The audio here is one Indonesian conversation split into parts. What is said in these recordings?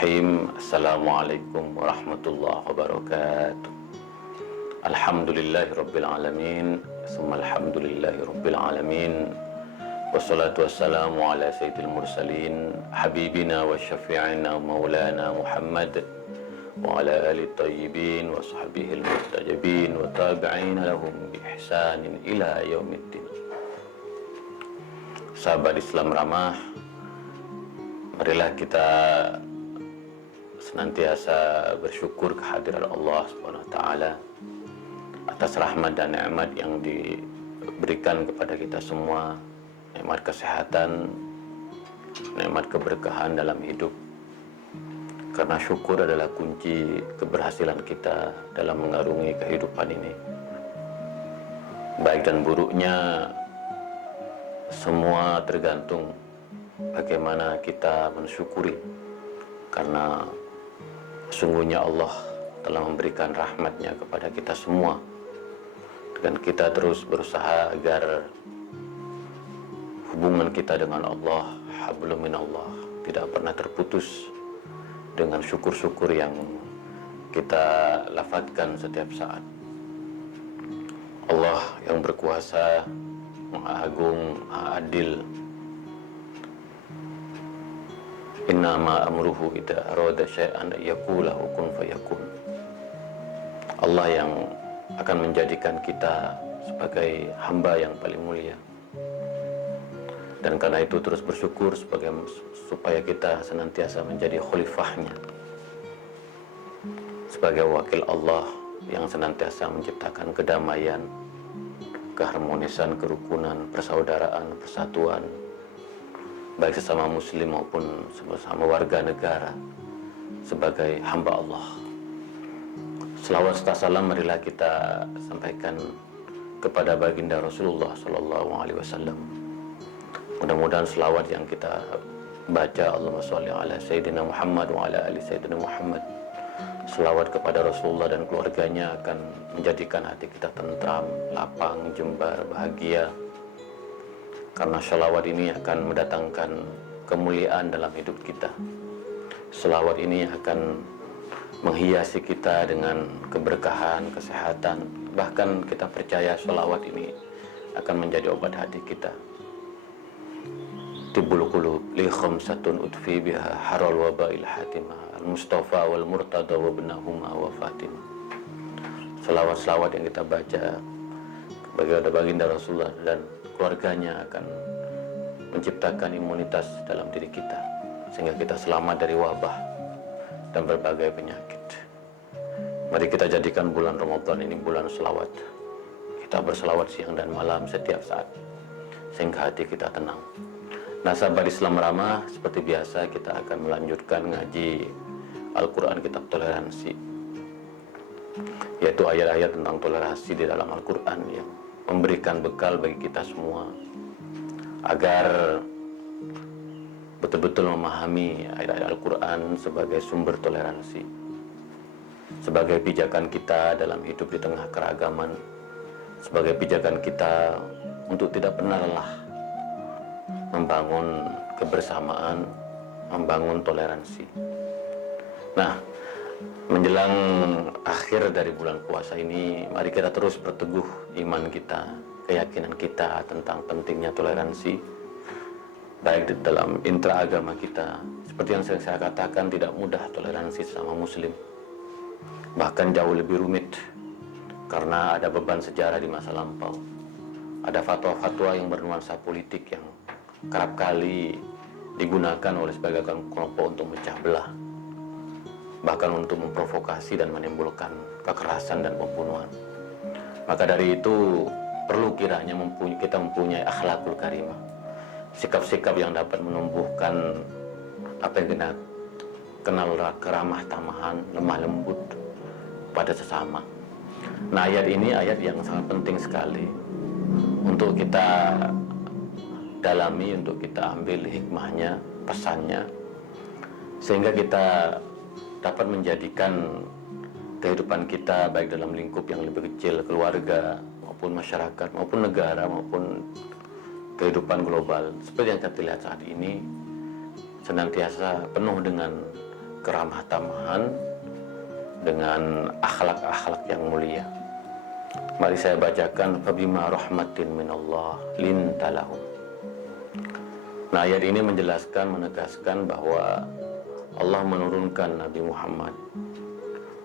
Bismillahirrahmanirrahim. Assalamualaikum warahmatullahi wabarakatuh. Alhamdulillahirabbil alamin. Summa alhamdulillahirabbil alamin. Wassalatu wassalamu ala sayyidil mursalin habibina wa syafi'ina maulana Muhammad wa ala ali tayyibin wa sahbihil mustajabin wa tabi'ina lahum bi ihsanin ila yaumiddin. Sahabat Islam ramah, marilah kita senantiasa bersyukur kehadiran Allah Subhanahu wa taala atas rahmat dan nikmat yang diberikan kepada kita semua, nikmat kesehatan, nikmat keberkahan dalam hidup. Karena syukur adalah kunci keberhasilan kita dalam mengarungi kehidupan ini. Baik dan buruknya semua tergantung bagaimana kita mensyukuri, karena sesungguhnya Allah telah memberikan rahmatnya kepada kita semua, dan kita terus berusaha agar hubungan kita dengan Allah, hablum minallah, tidak pernah terputus dengan syukur-syukur yang kita lafazkan setiap saat. Allah yang berkuasa, Maha Agung, Maha Adil. Innama amruhu idza arada syai'an yaqulu kun fayakun. Allah yang akan menjadikan kita sebagai hamba yang paling mulia. Dan karena itu terus bersyukur supaya kita senantiasa menjadi khalifahnya, sebagai wakil Allah yang senantiasa menciptakan kedamaian, keharmonisan, kerukunan, persaudaraan, persatuan, baik sesama muslim maupun sesama warga negara, sebagai hamba Allah. Selawat serta salam marilah kita sampaikan kepada baginda Rasulullah sallallahu alaihi wasallam. Mudah-mudahan selawat yang kita baca, Allahumma sholli ala sayyidina Muhammad wa ala ali sayyidina Muhammad, selawat kepada Rasulullah dan keluarganya akan menjadikan hati kita tentram, lapang, jembar, bahagia. Karena selawat ini akan mendatangkan kemuliaan dalam hidup kita. Selawat ini akan menghiasi kita dengan keberkahan, kesehatan. Bahkan kita percaya selawat ini akan menjadi obat hati kita. Tibbul qulub li khamsatun udfi biha haral wabail hatimah al-mustafa wal murtada wa ibnahuma wa fatimah. Selawat-selawat yang kita baca bagi baginda Rasulullah dan keluarganya akan menciptakan imunitas dalam diri kita, sehingga kita selamat dari wabah dan berbagai penyakit. Mari kita jadikan bulan Ramadan ini bulan selawat. Kita berselawat siang dan malam setiap saat, sehingga hati kita tenang. Nah, sahabat Islam ramah, seperti biasa kita akan melanjutkan ngaji Al-Quran Kitab Toleransi, yaitu ayat-ayat tentang toleransi di dalam Al-Quran yang memberikan bekal bagi kita semua agar betul-betul memahami ayat-ayat Al-Quran sebagai sumber toleransi, sebagai pijakan kita dalam hidup di tengah keragaman, sebagai pijakan kita untuk tidak pernah lelah membangun kebersamaan, membangun toleransi. Nah, menjelang akhir dari bulan puasa ini, mari kita terus berteguh iman kita, keyakinan kita tentang pentingnya toleransi, baik di dalam intraagama kita. Seperti yang saya katakan, tidak mudah toleransi sesama muslim, bahkan jauh lebih rumit, karena ada beban sejarah di masa lampau, ada fatwa-fatwa yang bernuansa politik yang kerap kali digunakan oleh sebagian kelompok untuk memecah belah, bahkan untuk memprovokasi dan menimbulkan kekerasan dan pembunuhan. Maka dari itu perlu kiranya kita mempunyai akhlakul karimah, sikap-sikap yang dapat menumbuhkan apa yang kita kenal keramah tamahan, lemah lembut pada sesama. Nah, ayat ini ayat yang sangat penting sekali untuk kita dalami, untuk kita ambil hikmahnya, pesannya, sehingga kita dapat menjadikan kehidupan kita baik dalam lingkup yang lebih kecil, keluarga maupun masyarakat maupun negara maupun kehidupan global seperti yang kita lihat saat ini, senantiasa penuh dengan keramah tamahan, dengan akhlak-akhlak yang mulia. Mari saya bacakan, fabima rahmatin minallah lintalahum. Nah, ayat ini menjelaskan, menegaskan bahwa Allah menurunkan Nabi Muhammad,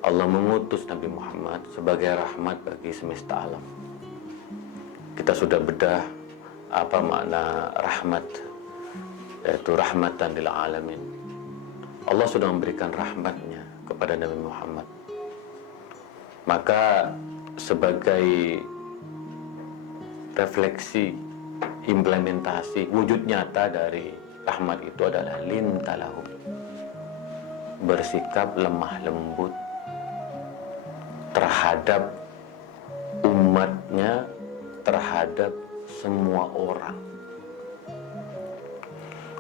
Allah mengutus Nabi Muhammad sebagai rahmat bagi semesta alam. Kita sudah bedah apa makna rahmat, yaitu rahmatan lil alamin. Allah sudah memberikan rahmatnya kepada Nabi Muhammad. Maka sebagai refleksi, implementasi, wujud nyata dari rahmat itu adalah lintalahum, bersikap lemah lembut terhadap umatnya, terhadap semua orang.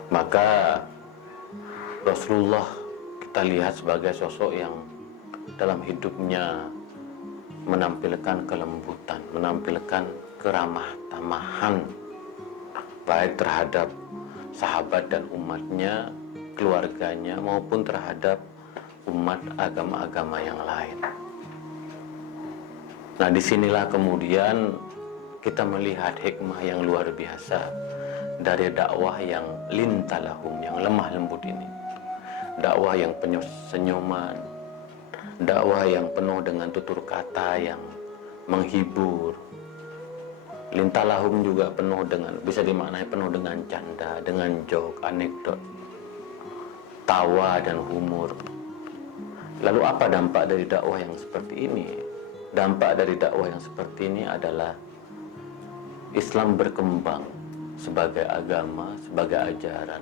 Maka Rasulullah kita lihat sebagai sosok yang dalam hidupnya menampilkan kelembutan, menampilkan keramah tamahan, baik terhadap sahabat dan umatnya, keluarganya, maupun terhadap umat agama-agama yang lain. Nah, disinilah kemudian kita melihat hikmah yang luar biasa dari dakwah yang lintalahum, yang lemah lembut ini. Dakwah yang penuh senyuman, dakwah yang penuh dengan tutur kata yang menghibur. Lintalahum juga penuh dengan, bisa dimaknai penuh dengan canda, dengan joke, anekdot, tawa dan humor. Lalu apa dampak dari dakwah yang seperti ini? Dampak dari dakwah yang seperti ini adalah Islam berkembang sebagai agama, sebagai ajaran,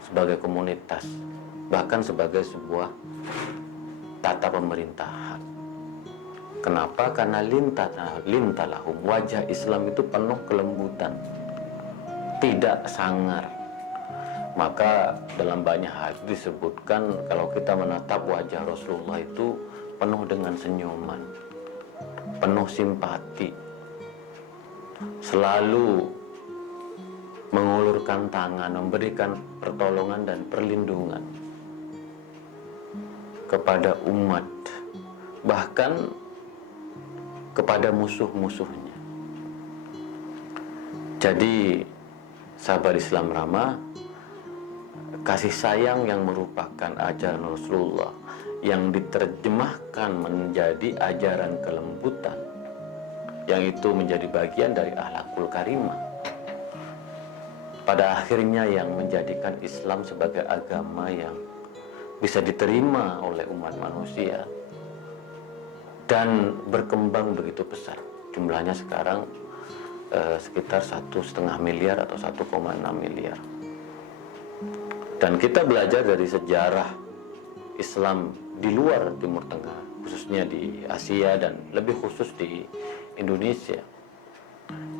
sebagai komunitas, bahkan sebagai sebuah tata pemerintahan. Kenapa? Karena lintalahum, wajah Islam itu penuh kelembutan, tidak sangar. Maka dalam banyak hadis disebutkan kalau kita menatap wajah Rasulullah itu penuh dengan senyuman, penuh simpati, selalu mengulurkan tangan, memberikan pertolongan dan perlindungan kepada umat, bahkan kepada musuh-musuhnya. Jadi, sahabat Islam Rama, kasih sayang yang merupakan ajaran Rasulullah yang diterjemahkan menjadi ajaran kelembutan, yang itu menjadi bagian dari akhlakul karimah, pada akhirnya yang menjadikan Islam sebagai agama yang bisa diterima oleh umat manusia dan berkembang begitu besar. Jumlahnya sekarang sekitar 1,5 miliar atau 1,6 miliar. Dan kita belajar dari sejarah Islam di luar Timur Tengah, khususnya di Asia dan lebih khusus di Indonesia.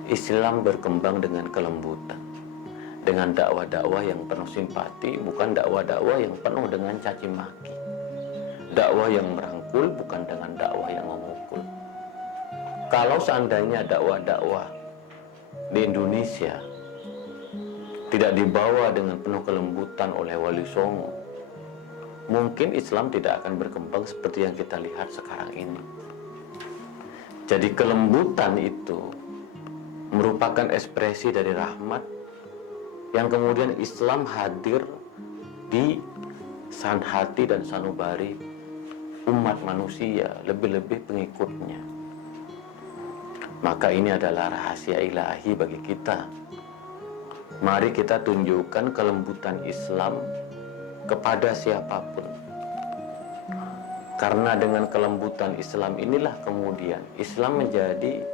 Islam berkembang dengan kelembutan, dengan dakwah-dakwah yang penuh simpati, bukan dakwah-dakwah yang penuh dengan caci maki. Dakwah yang merangkul, bukan dengan dakwah yang memukul. Kalau seandainya dakwah-dakwah di Indonesia tidak dibawa dengan penuh kelembutan oleh Wali Songo, mungkin Islam tidak akan berkembang seperti yang kita lihat sekarang ini. Jadi kelembutan itu merupakan ekspresi dari rahmat yang kemudian Islam hadir di sanhati dan sanubari umat manusia, lebih-lebih pengikutnya. Maka ini adalah rahasia ilahi bagi kita. Mari kita tunjukkan kelembutan Islam kepada siapapun. Karena dengan kelembutan Islam inilah kemudian Islam menjadi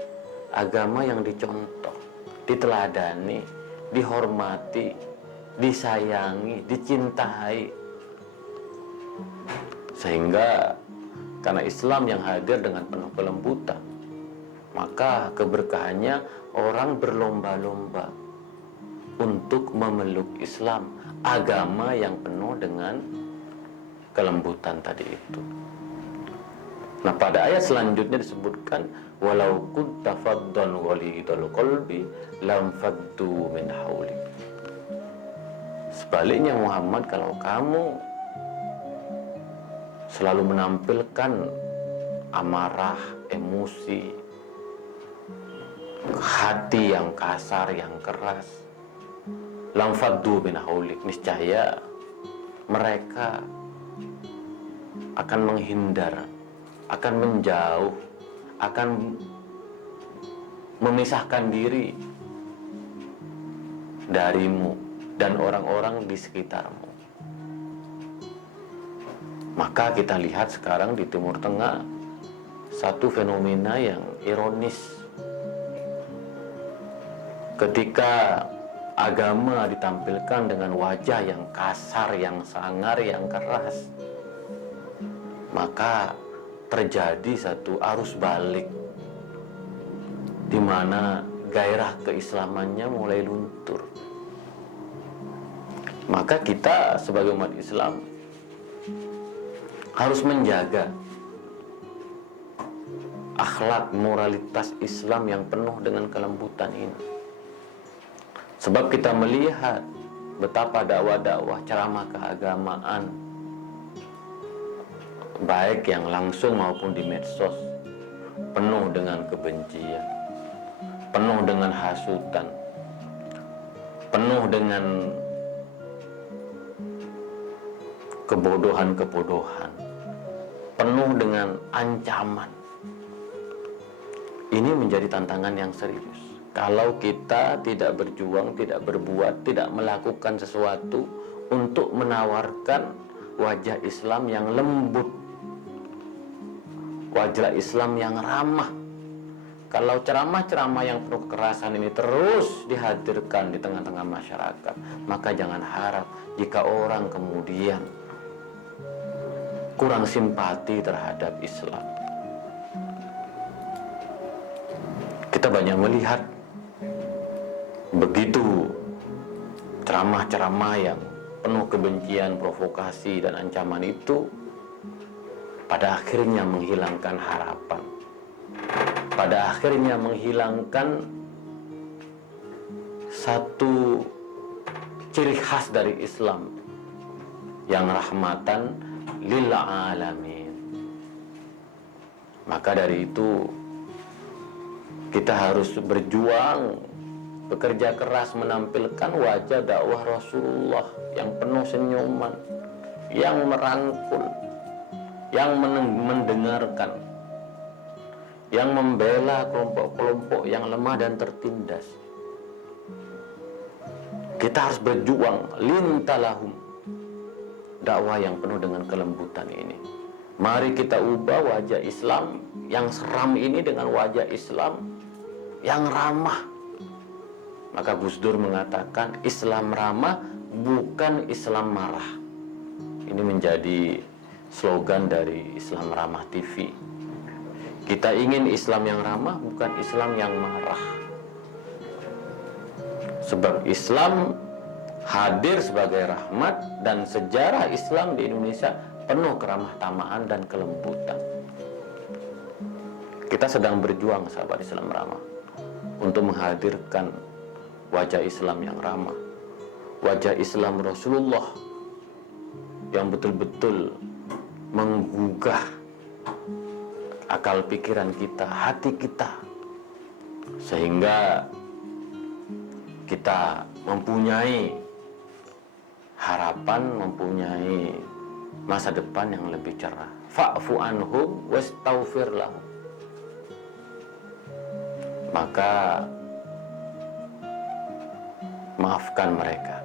agama yang dicontoh, diteladani, dihormati, disayangi, dicintai. Sehingga karena Islam yang hadir dengan penuh kelembutan, maka keberkahannya orang berlomba-lomba untuk memeluk Islam, agama yang penuh dengan kelembutan tadi itu. Nah, pada ayat selanjutnya disebutkan walau kunta faddan ghalidhal qalbi lam faddu min haulik. Sebaliknya Muhammad, kalau kamu selalu menampilkan amarah, emosi, hati yang kasar, yang keras. Lam faddu min haulik, niscaya mereka akan menghindar, akan menjauh, akan memisahkan diri darimu dan orang-orang di sekitarmu. Maka kita lihat sekarang di Timur Tengah satu fenomena yang ironis. Ketika agama ditampilkan dengan wajah yang kasar, yang sangar, yang keras, maka terjadi satu arus balik di mana gairah keislamannya mulai luntur. Maka kita sebagai umat Islam harus menjaga akhlak moralitas Islam yang penuh dengan kelembutan ini. Sebab kita melihat betapa dakwah-dakwah ceramah keagamaan, baik yang langsung maupun di medsos, penuh dengan kebencian, penuh dengan hasutan, penuh dengan kebodohan-kebodohan, penuh dengan ancaman. Ini menjadi tantangan yang serius. Kalau kita tidak berjuang, tidak berbuat, tidak melakukan sesuatu untuk menawarkan wajah Islam yang lembut, wajah Islam yang ramah. Kalau ceramah-ceramah yang penuh kekerasan ini terus dihadirkan di tengah-tengah masyarakat, maka jangan harap jika orang kemudian kurang simpati terhadap Islam. Kita banyak melihat begitu ceramah-ceramah yang penuh kebencian, provokasi, dan ancaman itu pada akhirnya menghilangkan harapan, pada akhirnya menghilangkan satu ciri khas dari Islam yang rahmatan lil alamin. Maka dari itu kita harus berjuang, bekerja keras menampilkan wajah dakwah Rasulullah yang penuh senyuman, yang merangkul, yang mendengarkan, yang membela kelompok-kelompok yang lemah dan tertindas. Kita harus berjuang lintalahum, dakwah yang penuh dengan kelembutan ini. Mari kita ubah wajah Islam yang seram ini dengan wajah Islam yang ramah. Maka Gus Dur mengatakan Islam ramah bukan Islam marah. Ini menjadi slogan dari Islam Ramah TV. Kita ingin Islam yang ramah, bukan Islam yang marah. Sebab Islam hadir sebagai rahmat, dan sejarah Islam di Indonesia penuh keramah tamaan dan kelembutan. Kita sedang berjuang, sahabat Islam ramah, untuk menghadirkan wajah Islam yang ramah, wajah Islam Rasulullah yang betul-betul menggugah akal pikiran kita, hati kita, sehingga kita mempunyai harapan, mempunyai masa depan yang lebih cerah. Fa'fu anhum wastaghfir lahum. Maka maafkan mereka.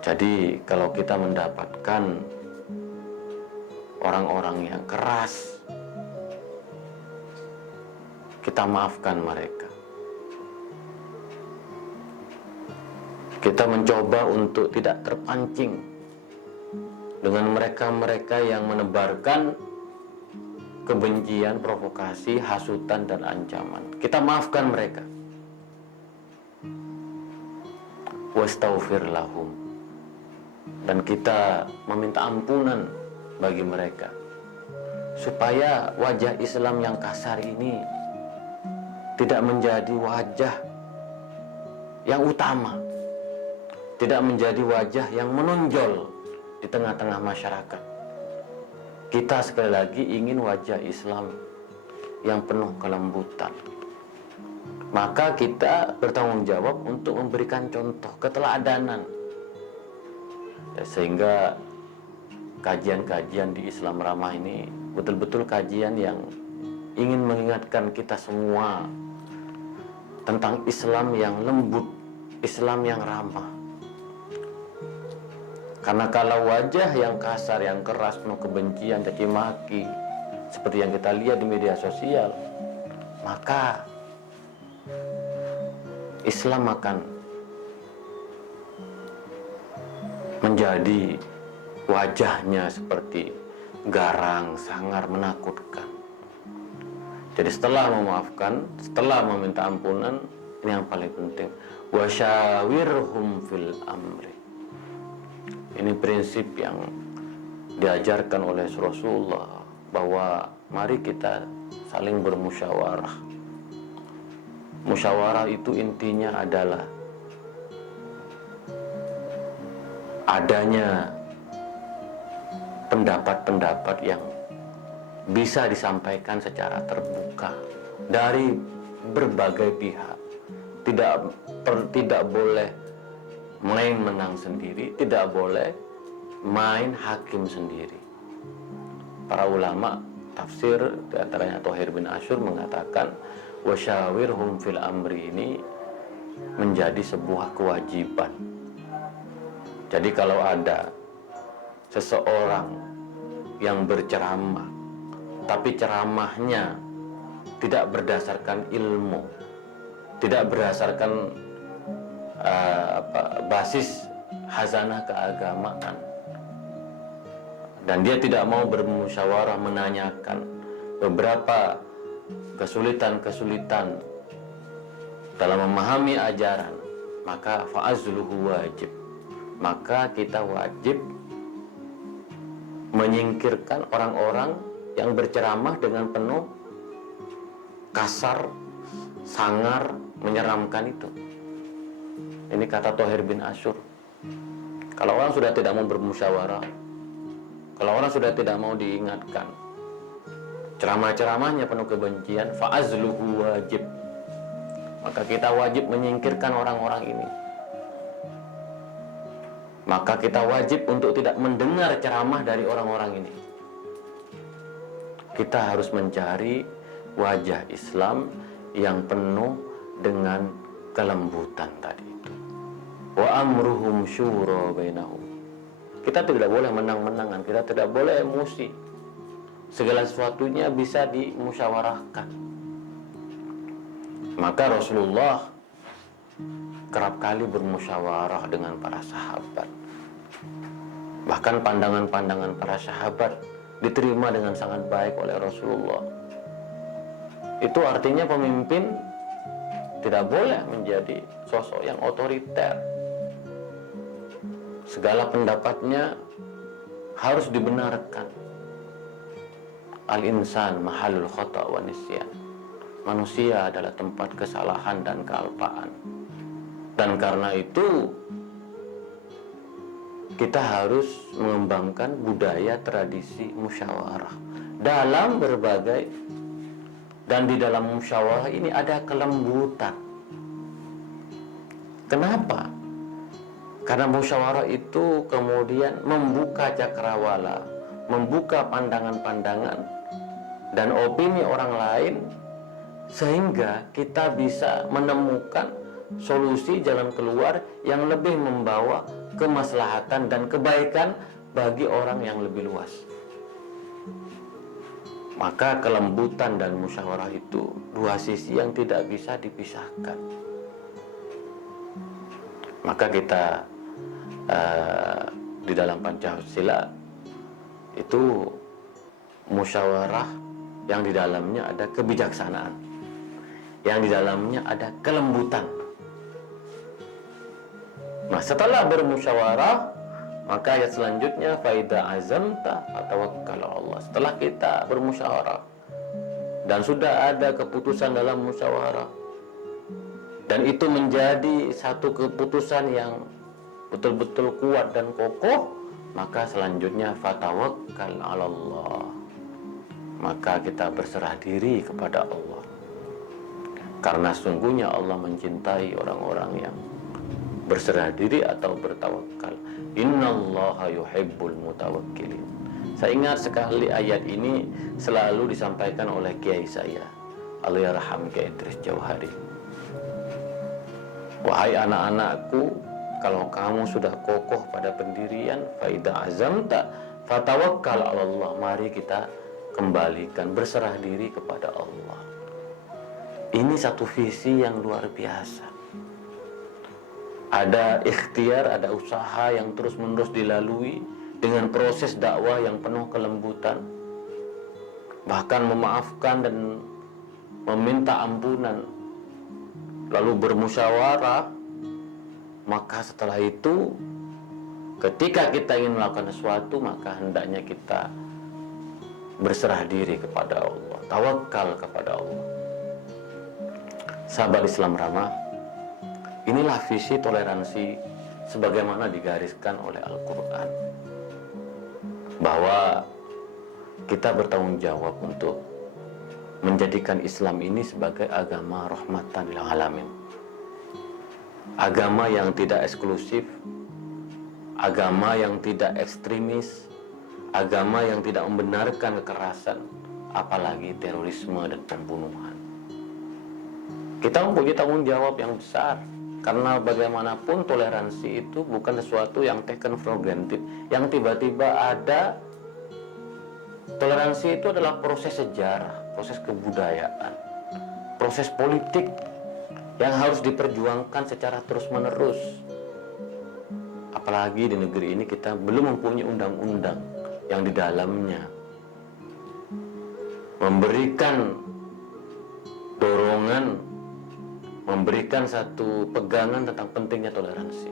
Jadi kalau kita mendapatkan orang-orang yang keras, kita maafkan mereka. Kita mencoba untuk tidak terpancing dengan mereka-mereka yang menebarkan kebencian, provokasi, hasutan, dan ancaman. Kita maafkan mereka. Wastaghfir lahum. Dan kita meminta ampunan bagi mereka, supaya wajah Islam yang kasar ini tidak menjadi wajah yang utama, tidak menjadi wajah yang menonjol di tengah-tengah masyarakat. kita sekali lagi ingin wajah Islam yang penuh kelembutan, maka kita bertanggung jawab untuk memberikan contoh keteladanan. Ya, sehingga kajian-kajian di Islam Ramah ini betul-betul kajian yang ingin mengingatkan kita semua tentang Islam yang lembut, Islam yang ramah. Karena kalau wajah yang kasar, yang keras, penuh kebencian, caci maki, seperti yang kita lihat di media sosial, maka Islam akan menjadi wajahnya seperti garang, sangar, menakutkan. Jadi setelah memaafkan, setelah meminta ampunan, ini yang paling penting. Wasyawirhum fil amri. Ini prinsip yang diajarkan oleh Rasulullah, bahwa mari kita saling bermusyawarah. Musyawarah itu intinya adalah adanya pendapat-pendapat yang bisa disampaikan secara terbuka dari berbagai pihak. Tidak boleh main menang sendiri, tidak boleh main hakim sendiri. Para ulama tafsir, di antaranya Thohir bin Ashur, mengatakan wasyawirhum fil amri ini menjadi sebuah kewajiban. Jadi kalau ada seseorang yang berceramah, tapi ceramahnya tidak berdasarkan ilmu, tidak berdasarkan basis hazanah keagamaan, dan dia tidak mau bermusyawarah menanyakan beberapa kesulitan-kesulitan dalam memahami ajaran, maka fa'azluhu wajib. Maka kita wajib menyingkirkan orang-orang yang berceramah dengan penuh kasar, sangar, menyeramkan itu. Ini kata Thohir bin Ashur. Kalau orang sudah tidak mau bermusyawarah, kalau orang sudah tidak mau diingatkan, ceramah-ceramahnya penuh kebencian, fa'azluhu wajib. Maka kita wajib menyingkirkan orang-orang ini. Maka kita wajib untuk tidak mendengar ceramah dari orang-orang ini. Kita harus mencari wajah Islam yang penuh dengan kelembutan tadi itu. Wa amruhum syura bainahum. Kita tidak boleh menang-menangan, kita tidak boleh emosi. Segala sesuatunya bisa dimusyawarahkan. Maka Rasulullah kerap kali bermusyawarah dengan para sahabat. Bahkan pandangan-pandangan para sahabat diterima dengan sangat baik oleh Rasulullah. Itu artinya pemimpin tidak boleh menjadi sosok yang otoriter. Segala pendapatnya harus dibenarkan. Al-insan mahalul khata' wa nisyan. Manusia adalah tempat kesalahan dan kealpaan. Dan karena itu kita harus mengembangkan budaya tradisi musyawarah dalam berbagai, dan di dalam musyawarah ini ada kelembutan. Kenapa? Karena musyawarah itu kemudian membuka cakrawala, membuka pandangan-pandangan dan opini orang lain, sehingga kita bisa menemukan solusi jalan keluar yang lebih membawa kemaslahatan dan kebaikan bagi orang yang lebih luas. Maka kelembutan dan musyawarah itu dua sisi yang tidak bisa dipisahkan. Maka kita di dalam Pancasila itu musyawarah yang di dalamnya ada kebijaksanaan, yang di dalamnya ada kelembutan. Nah, setelah bermusyawarah, maka ayat selanjutnya faida azamta fatawakkal 'ala Allah. Setelah kita bermusyawarah dan sudah ada keputusan dalam musyawarah, dan itu menjadi satu keputusan yang betul-betul kuat dan kokoh, maka selanjutnya fatawakkal 'alallah. Maka kita berserah diri kepada Allah. Karena sungguhnya Allah mencintai orang-orang yang berserah diri atau bertawakal. Innallaha yuhibbul mutawakkilin. Saya ingat sekali ayat ini selalu disampaikan oleh kiai saya, Allahyarham Kiai Idris Jauhari. Wahai anak-anakku, kalau kamu sudah kokoh pada pendirian, faida azamta fatawakkal 'alallah. Mari kita kembalikan, berserah diri kepada Allah. Ini satu visi yang luar biasa. Ada ikhtiar, ada usaha yang terus-menerus dilalui dengan proses dakwah yang penuh kelembutan, bahkan memaafkan dan meminta ampunan, lalu bermusyawarah. Maka setelah itu, ketika kita ingin melakukan sesuatu, maka hendaknya kita berserah diri kepada Allah, tawakal kepada Allah. Sahabat Islam Ramah, inilah visi toleransi sebagaimana digariskan oleh Al-Quran, bahwa kita bertanggung jawab untuk menjadikan Islam ini sebagai agama rahmatan lil alamin, agama yang tidak eksklusif, agama yang tidak ekstremis, agama yang tidak membenarkan kekerasan, apalagi terorisme dan pembunuhan. Kita mempunyai tanggung jawab yang besar, karena bagaimanapun toleransi itu bukan sesuatu yang taken for granted, yang tiba-tiba ada. Toleransi itu adalah proses sejarah, proses kebudayaan, proses politik yang harus diperjuangkan secara terus-menerus. Apalagi di negeri ini kita belum mempunyai undang-undang yang di dalamnya memberikan dorongan, memberikan satu pegangan tentang pentingnya toleransi.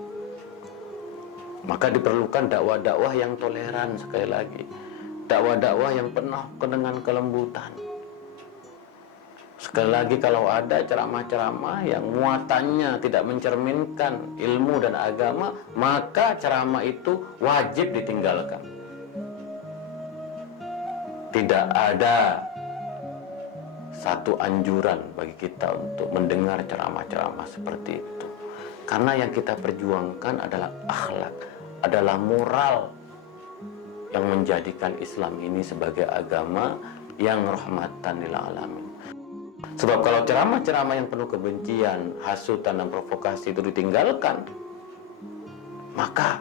Maka diperlukan dakwah-dakwah yang toleran, sekali lagi, dakwah-dakwah yang penuh dengan kelembutan. Sekali lagi, kalau ada ceramah-ceramah yang muatannya tidak mencerminkan ilmu dan agama, maka ceramah itu wajib ditinggalkan. Tidak ada satu anjuran bagi kita untuk mendengar ceramah-ceramah seperti itu. Karena yang kita perjuangkan adalah akhlak, adalah moral yang menjadikan Islam ini sebagai agama yang rahmatan lil alamin. Sebab kalau ceramah-ceramah yang penuh kebencian, hasutan dan provokasi itu ditinggalkan, maka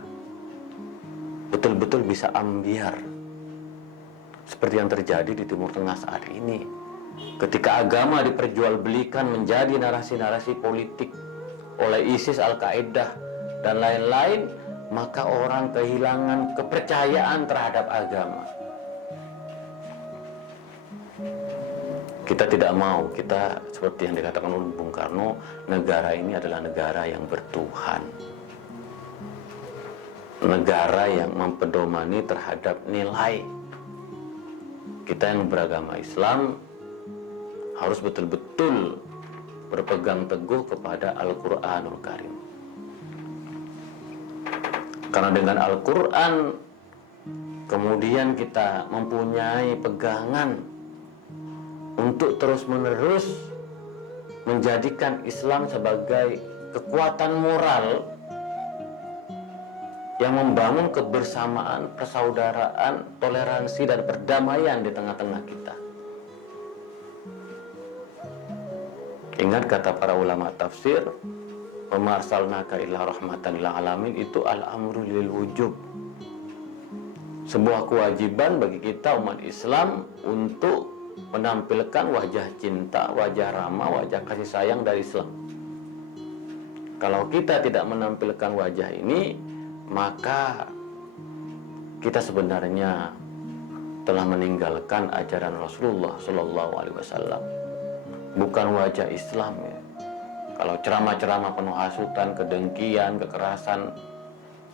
betul-betul bisa ambiar seperti yang terjadi di Timur Tengah saat ini. Ketika agama diperjualbelikan menjadi narasi-narasi politik oleh ISIS, Al-Qaeda, dan lain-lain, maka orang kehilangan kepercayaan terhadap agama. Kita tidak mau, kita seperti yang dikatakan oleh Bung Karno, negara ini adalah negara yang bertuhan, negara yang mempedomani terhadap nilai. Kita yang beragama Islam harus betul-betul berpegang teguh kepada Al-Quranul Karim. Karena dengan Al-Quran kemudian kita mempunyai pegangan untuk terus-menerus menjadikan Islam sebagai kekuatan moral yang membangun kebersamaan, persaudaraan, toleransi, dan perdamaian di tengah-tengah kita. Ingat kata para ulama tafsir, "Wa ma arsalnaka illa rahmatan lil alamin", itu al-amru lil wujub. Sebuah kewajiban bagi kita umat Islam untuk menampilkan wajah cinta, wajah ramah, wajah kasih sayang dari Islam. Kalau kita tidak menampilkan wajah ini, maka kita sebenarnya telah meninggalkan ajaran Rasulullah Shallallahu Alaihi Wasallam. Bukan wajah Islam ya. Kalau ceramah-ceramah penuh hasutan, kedengkian, kekerasan,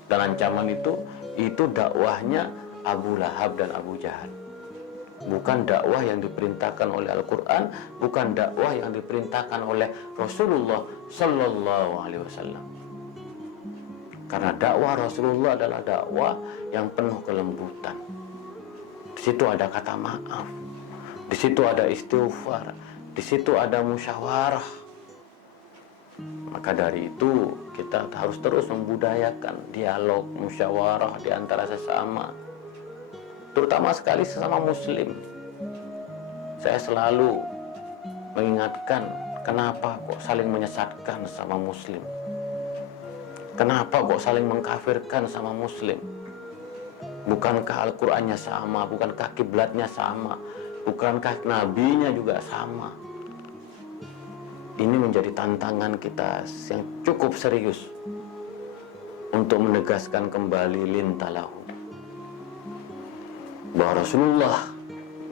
dan ancaman itu dakwahnya Abu Lahab dan Abu Jahal. Bukan dakwah yang diperintahkan oleh Al-Quran, bukan dakwah yang diperintahkan oleh Rasulullah Sallallahu Alaihi Wasallam. Karena dakwah Rasulullah adalah dakwah yang penuh kelembutan. Di situ ada kata maaf, di situ ada istighfar, di situ ada musyawarah. Maka dari itu kita harus terus membudayakan dialog, musyawarah di antara sesama, terutama sekali sesama muslim. Saya selalu mengingatkan, kenapa kok saling menyesatkan sama muslim? Kenapa kok saling mengkafirkan sama muslim? Bukankah Al-Qur'annya sama? Bukankah kiblatnya sama? Bukankah nabinya juga sama? Ini menjadi tantangan kita yang cukup serius untuk menegaskan kembali lintalahu, bahwa Rasulullah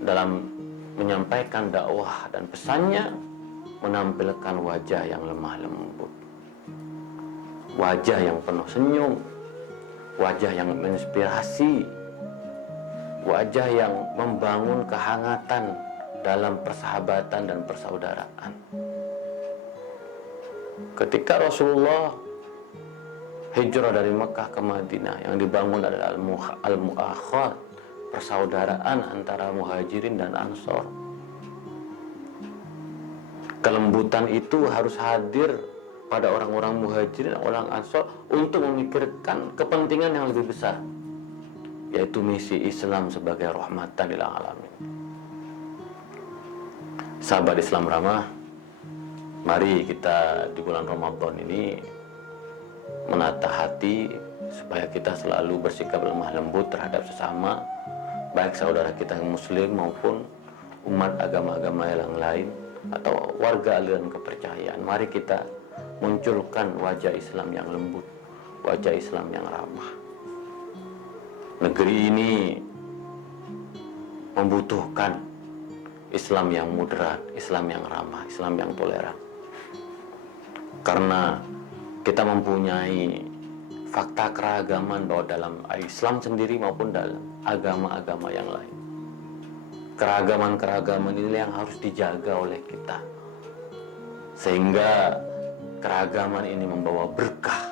dalam menyampaikan dakwah dan pesannya menampilkan wajah yang lemah lembut, wajah yang penuh senyum, wajah yang menginspirasi, wajah yang membangun kehangatan dalam persahabatan dan persaudaraan. Ketika Rasulullah hijrah dari Mekah ke Madinah, yang dibangun adalah al-mu'akhad, persaudaraan antara muhajirin dan ansor. Kelembutan itu harus hadir pada orang-orang muhajirin dan orang ansor untuk memikirkan kepentingan yang lebih besar, yaitu misi Islam sebagai rahmatan lil alamin. Sahabat Islam ramah, mari kita di bulan Ramadan ini menata hati supaya kita selalu bersikap lemah lembut terhadap sesama, baik saudara kita yang muslim maupun umat agama-agama yang lain atau warga aliran kepercayaan. Mari kita munculkan wajah Islam yang lembut, wajah Islam yang ramah. Negeri ini membutuhkan Islam yang moderat, Islam yang ramah, Islam yang toleran. Karena kita mempunyai fakta keragaman bahwa dalam Islam sendiri maupun dalam agama-agama yang lain, keragaman-keragaman ini yang harus dijaga oleh kita, sehingga keragaman ini membawa berkah.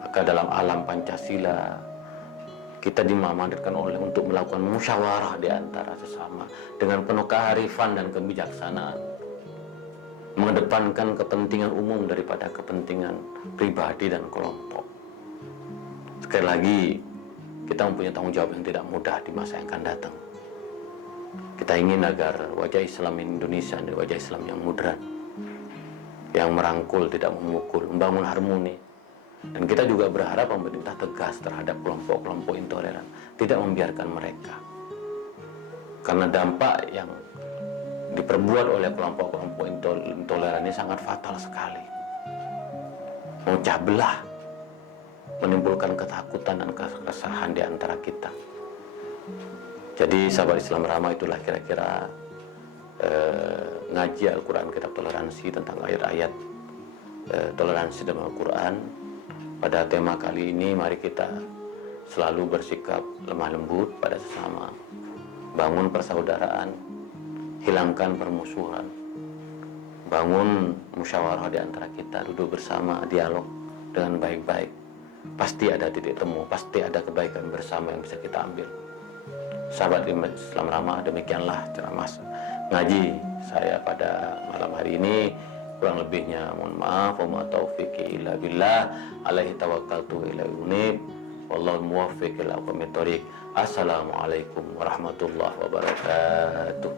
Maka dalam alam Pancasila kita dimandatkan oleh untuk melakukan musyawarah di antara sesama dengan penuh kearifan dan kebijaksanaan, mengedepankan kepentingan umum daripada kepentingan pribadi dan kelompok. Sekali lagi, kita mempunyai tanggung jawab yang tidak mudah di masa yang akan datang. Kita ingin agar wajah Islam Indonesia adalah wajah Islam yang moderat, yang merangkul, tidak memukul, membangun harmoni. Dan kita juga berharap pemerintah tegas terhadap kelompok-kelompok intoleran, tidak membiarkan mereka. Karena dampak yang diperbuat oleh kelompok-kelompok intoleran ini sangat fatal sekali. Memecah belah, menimbulkan ketakutan dan keresahan di antara kita. Jadi sahabat Islam ramah, itulah kira-kira ngaji Al-Quran Kitab Toleransi tentang ayat-ayat toleransi dalam Al-Quran. Pada tema kali ini, mari kita selalu bersikap lemah lembut pada sesama, bangun persaudaraan, hilangkan permusuhan, bangun musyawarah di antara kita, duduk bersama, dialog dengan baik-baik. Pasti ada titik temu, pasti ada kebaikan bersama yang bisa kita ambil. Sahabat Islam ramah, demikianlah ceramah ngaji saya pada malam hari ini. Kurang lebihnya mohon maaf. Wa ma taufiqi illa billah, alaihi tawakkaltu wa ilaihi unib, wallahu muwaffiq ila aqwamit thoriq. Assalamualaikum warahmatullahi wabarakatuh.